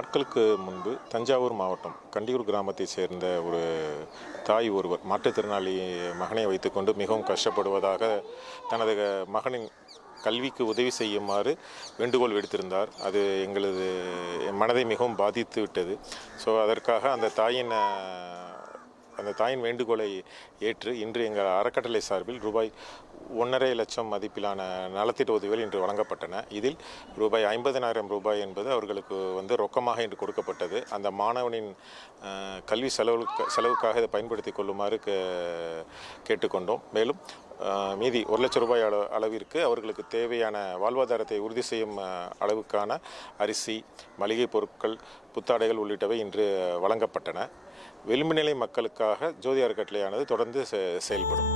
நாட்களுக்கு முன்பு தஞ்சாவூர் மாவட்டம் கண்டியூர் கிராமத்தை சேர்ந்த ஒரு தாய் ஒருவர் மாற்றுத்திறனாளி மகனை வைத்துக்கொண்டு மிகவும் கஷ்டப்படுவதாக தனது மகனின் கல்விக்கு உதவி செய்யுமாறு வேண்டுகோள் விடுத்திருந்தார். அது எங்களது மனதை மிகவும் பாதித்து விட்டது. ஸோ அதற்காக அந்த தாயின் வேண்டுகோளை ஏற்று இன்று எங்கள் அறக்கட்டளை சார்பில் ரூபாய் 1.5 லட்சம் மதிப்பிலான நலத்திட்ட உதவிகள் இன்று வழங்கப்பட்டன. இதில் ரூபாய் 50,000 என்பது அவர்களுக்கு ரொக்கமாக இன்று கொடுக்கப்பட்டது. அந்த மாணவனின் கல்வி செலவுக்காக இதை பயன்படுத்தி கொள்ளுமாறு கேட்டுக்கொண்டோம். மேலும் மீதி 1 லட்சம் ரூபாய் அளவிற்கு அவர்களுக்கு தேவையான வாழ்வாதாரத்தை உறுதி செய்யும் அளவுக்கான அரிசி, மளிகை பொருட்கள், புத்தாடைகள் உள்ளிட்டவை இன்று வழங்கப்பட்டன. விளிம்பு நிலை மக்களுக்காக ஜோதி அறக்கட்டளையானது தொடர்ந்து செயல்படும்.